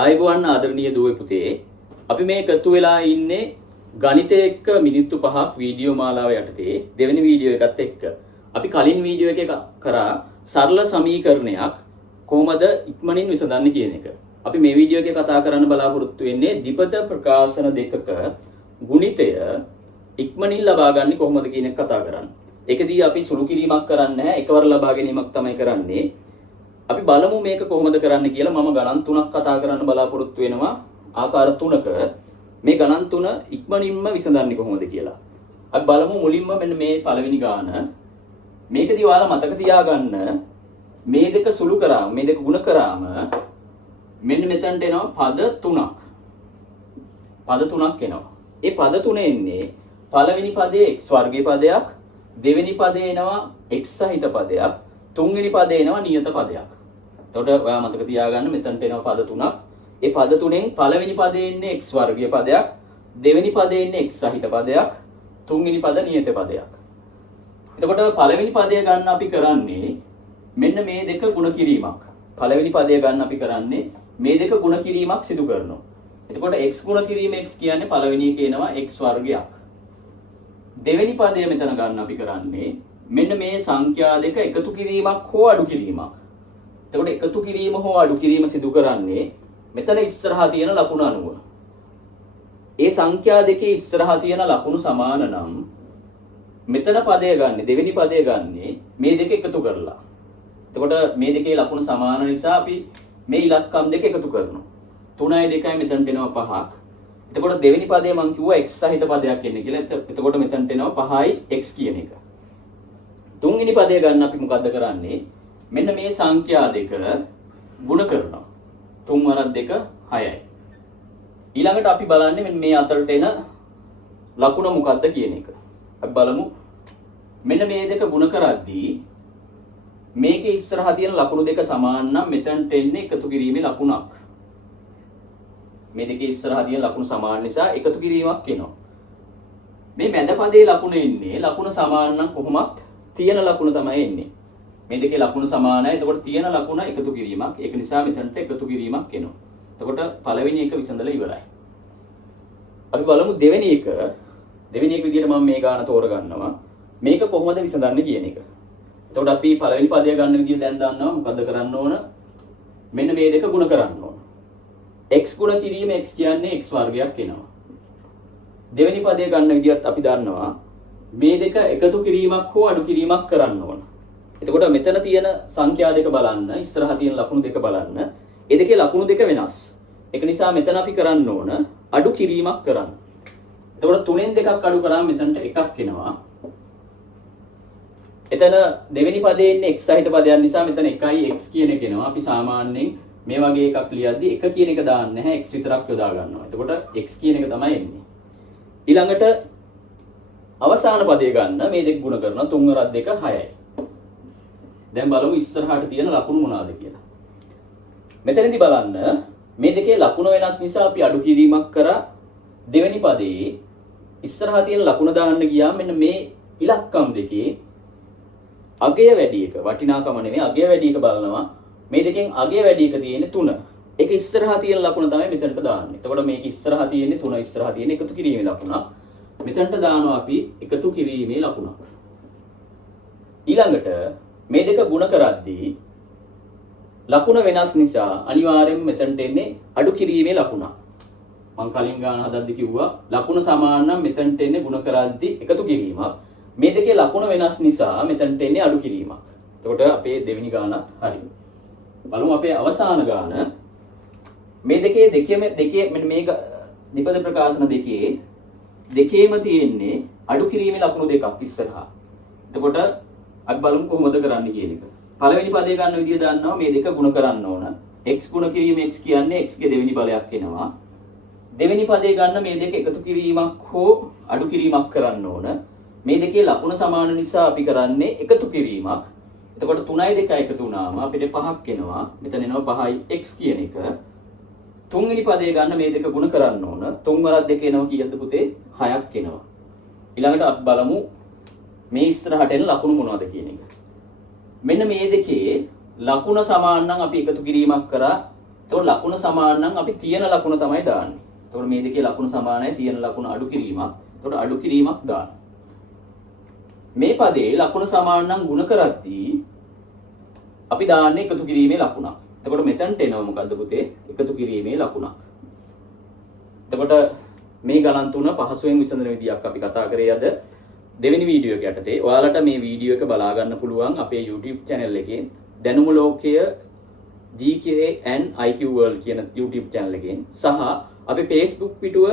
ආයුබෝවන් ආදරණීය දුවේ පුතේ අපි මේ එකතු වෙලා ඉන්නේ ගණිතය එක්ක මිනිත්තු 5ක් වීඩියෝ මාලාව යටතේ දෙවෙනි වීඩියෝ එකත් එක්ක අපි කලින් වීඩියෝ එකේ කරා සරල සමීකරණයක් කොහොමද ඉක්මනින් විසඳන්නේ කියන එක. අපි මේ වීඩියෝ එකේ කතා කරන්න බලාපොරොත්තු වෙන්නේ ද්විපද ප්‍රකාශන දෙකක ගුණිතය ඉක්මනින් ලබා ගන්න කොහොමද කියන එක කතා කරන්නේ. ඒකදී අපි සුළු කිරීමක් කරන්නේ නැහැ, එකවර ලබා ගැනීමක් තමයි කරන්නේ. අපි බලමු මේක කොහොමද කරන්න කියලා. මම ගණන් තුනක් කතා කරන්න බලාපොරොත්තු වෙනවා ආකාර තුනක. මේ ගණන් තුන ඉක්මනින්ම විසඳන්නේ කොහොමද කියලා. අපි බලමු මුලින්ම මෙන්න මේ පළවෙනි ගාන. මේකදී ඔයාලා මතක තියාගන්න මේ දෙක සුළු කරාම මේ දෙක ගුණ කරාම මෙන්න මෙතනට එනවා පද තුනක්. පද තුනක් එනවා. ඒ පද තුන එන්නේ පළවෙනි පදයේ x වර්ගයේ පදයක්, දෙවෙනි පදේ එනවා x සහිත පදයක්, තුන්වෙනි පදේ එනවා නියත පදයක්. එතකොට ඔයා මතක තියාගන්න මෙතනට එනවා පද තුනක්. ඒ පද තුනෙන් පළවෙනි පදේ එන්නේ x වර්ගයේ පදයක්, දෙවෙනි පදේ එන්නේ x සහිත පදයක්, තුන්වෙනි පද නියත පදයක්. එතකොට පළවෙනි පදය ගන්න අපි කරන්නේ මෙන්න මේ දෙක ගුණ කිරීමක්. පළවෙනි පදය ගන්න අපි කරන්නේ මේ දෙක ගුණ කිරීමක් සිදු කරනවා. එතකොට x ගුණ කිරීම x කියන්නේ පළවෙනි එකේ එනවා x වර්ගයක්. දෙවෙනි පදය මෙතන ගන්න අපි කරන්නේ මෙන්න මේ සංඛ්‍යා දෙක එකතු කිරීමක් හෝ අඩු කිරීමක්. එතකොට එකතු කිරීම හෝ අඩු කිරීම සිදු කරන්නේ මෙතන ඉස්සරහා තියෙන ලකුණ අනුව. ඒ සංඛ්‍යා දෙකේ ඉස්සරහා තියෙන ලකුණු සමාන නම් මෙතන පදය ගන්න දෙවෙනි පදය ගන්නේ මේ දෙක එකතු කරලා. එතකොට මේ දෙකේ ලකුණු සමාන නිසා අපි මේ ඉලක්කම් දෙක එකතු කරනවා. 3යි 2යි මෙතනට එනවා 5ක්. එතකොට දෙවෙනි පදේ මම කිව්වා x සහිත පදයක් එන්නේ කියලා. එතකොට මෙතනට එනවා 5යි x කියන එක. තුන්වෙනි පදය ගන්න අපි මොකද්ද කරන්නේ? මෙන්න මේ සංඛ්‍යා දෙක ගුණ කරනවා. 3 වරක් 2 6යි. ඊළඟට අපි බලන්නේ මෙන්න මේ අතරට එන ලකුණ මොකද්ද කියන එක. අපි බලමු. මෙන්න මේ දෙක ගුණ කරද්දී මේකේ ඉස්සරහා තියෙන ලකුණු දෙක සමාන නම් මෙතනට එන්නේ එකතු කිරීමේ ලකුණක්. මේ දෙකේ ඉස්සරහා තියෙන ලකුණු සමාන නිසා එකතු කිරීමක් එනවා. මේ මැද පදේ ලකුණ එන්නේ ලකුණ සමාන නම් කොහොමත් තියෙන ලකුණ තමයි එන්නේ. මේ දෙකේ ලකුණු සමානයි. එතකොට තියෙන ලකුණ එකතු කිරීමක්. ඒක නිසා මෙතනට එකතු කිරීමක් එනවා. එතකොට පළවෙනි එක විසඳලා ඉවරයි. අපි බලමු දෙවෙනි එක. දෙවෙනි එක විදිහට මම මේ ගාන තෝරගන්නවා. මේක කොහොමද විසඳන්නේ කියන එක. එතකොට අපි පළවෙනි පදය ගන්න විදිහ දැන් දන්නවා. මොකද්ද කරන්න ඕන? මෙන්න මේ දෙක ගුණ කරන්න ඕන. x ගුණ කිරීම x කියන්නේ x වර්ගයක් එනවා. දෙවෙනි පදය ගන්න විදිහත් අපි දන්නවා. මේ දෙක එකතු කිරීමක් හෝ අඩු කිරීමක් කරන්න ඕන. එතකොට මෙතන තියෙන සංඛ්‍යා දෙක බලන්න, ඉස්සරහා තියෙන ලකුණු දෙක බලන්න. ඒ දෙකේ ලකුණු දෙක වෙනස්. ඒක නිසා මෙතන අපි කරන්න ඕන අඩු කිරීමක් කරන්න. එතකොට 3න් 2ක් අඩු කරාම මෙතනට එකක් එනවා. එතන දෙවෙනි පදේ ඉන්නේ x සහිත පදයක් නිසා මෙතන 1යි x කියන එක එනවා. අපි සාමාන්‍යයෙන් මේ වගේ එකක් ලියද්දී 1 කියන එක දාන්නේ නැහැ, x විතරක් යොදා ගන්නවා. එතකොට x කියන එක තමයි එන්නේ. ඊළඟට අවසාන පදේ ගන්න මේ දෙක ගුණ කරනවා 3 වරක් 2 6යි. දැන් බලමු ඉස්සරහට තියෙන ලකුණු මොනවාද කියලා. මෙතනදී බලන්න මේ දෙකේ ලකුණු වෙනස් නිසා අපි අඩු කිරීමක් කරා. දෙවෙනි පදේ ඉස්සරහා තියෙන ලකුණ දාන්න ගියාම මෙන්න මේ ඉලක්කම් දෙකේ අගය වැඩි එක වටිනාකම නෙමෙයි අගය වැඩි එක බලනවා. මේ දෙකෙන් අගය වැඩි එක තියෙන්නේ 3. ඒක ඉස්සරහා තියෙන ලකුණ තමයි මෙතනට දාන්නේ. එතකොට මේක ඉස්සරහා තියෙන්නේ 3 ඉස්සරහා තියෙන එකතු කිරීමේ ලකුණ. මෙතනට දානවා අපි එකතු කිරීමේ ලකුණක්. ඊළඟට මේ දෙක ගුණ කරද්දී ලකුණ වෙනස් නිසා අනිවාර්යයෙන්ම මෙතනට එන්නේ අඩු කිරීමේ ලකුණ. මම කලින් ගාන හදද්දි කිව්වා ලකුණ සමාන නම් මෙතනට එන්නේ ගුණ කරද්දී එකතු කිරීමක්. මේ දෙකේ ලකුණ වෙනස් නිසා මෙතනට එන්නේ අඩු කිරීමක්. එතකොට අපේ දෙවෙනි ගානත් හරි. බලමු අපේ අවසාන ගාන. මේ දෙකේ මෙන්න මේ ද්විපද ප්‍රකාශන දෙකේම තියෙන්නේ අඩු කිරීමේ ලකුණු දෙකක් ඉස්සරහා. එතකොට අපි බලමු කොහොමද කරන්නේ කියන එක. පළවෙනි පදේ ගන්න විදිය දන්නවා. මේ දෙක ගුණ කරන්න ඕන. x ගුණ කිරීම x කියන්නේ x ගේ දෙවෙනි බලයක් එනවා. දෙවෙනි පදේ ගන්න මේ දෙක එකතු කිරීමක් හෝ අඩු කිරීමක් කරන්න ඕන. මේ දෙකේ ලකුණ සමාන නිසා අපි කරන්නේ එකතු කිරීමක්. එතකොට 3යි 2යි එකතු වුණාම අපිට 5ක් එනවා. මෙතන එනවා 5යි x කියන එක. තුන්වෙනි පදේ ගන්න මේ දෙක ගුණ කරන්න ඕන. 3 වරක් 2 එනවා කීයද පුතේ? 6ක් එනවා. ඊළඟට අපි බලමු මේ ඉස්සරහට එන ලකුණු මොනවද කියන එක. මෙන්න මේ දෙකේ ලකුණ සමාන නම් අපි එකතු කිරීමක් කරා. එතකොට ලකුණ සමාන නම් අපි තියෙන ලකුණ තමයි දාන්නේ. එතකොට මේ දෙකේ ලකුණ සමානයි තියෙන ලකුණ අඩු කිරීමක්. එතකොට අඩු කිරීමක් දාන්න. මේ පදේ ලකුණ සමාන නම් ಗುಣ කරද්දී අපි දාන්නේ එකතු කිරීමේ ලකුණක්. එතකොට මෙතනට එනවා මොකද්ද පුතේ? එකතු කිරීමේ ලකුණක්. එතකොට මේ ගණන් තුන පහසුවෙන් විසඳන විදියක් අපි කතා කරේ අද දෙවෙනි වීඩියෝ එක යටතේ. ඔයාලට මේ වීඩියෝ එක බලා ගන්න පුළුවන් අපේ YouTube channel එකේ දැනුම ලෝකය GK and IQ World කියන YouTube channel එකෙන් සහ අපේ Facebook පිටුව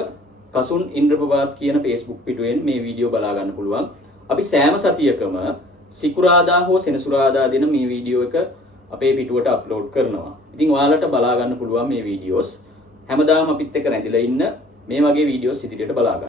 කසුන් ඉන්ද්‍රප්‍රභාත් කියන Facebook පිටුවෙන් මේ වීඩියෝ බලා ගන්න පුළුවන්. අපි සෑම සතියකම සිකුරාදා හෝ සෙනසුරාදා දින මේ වීඩියෝ එක අපේ පිටුවට අප්ලෝඩ් කරනවා. ඉතින් ඔයාලට බලා ගන්න පුළුවන් මේ වීඩියෝස්. හැමදාම අපිත් එක්ක රැඳිලා ඉන්න මේ වගේ වීඩියෝස් ඉදිරියට බලා ගන්න.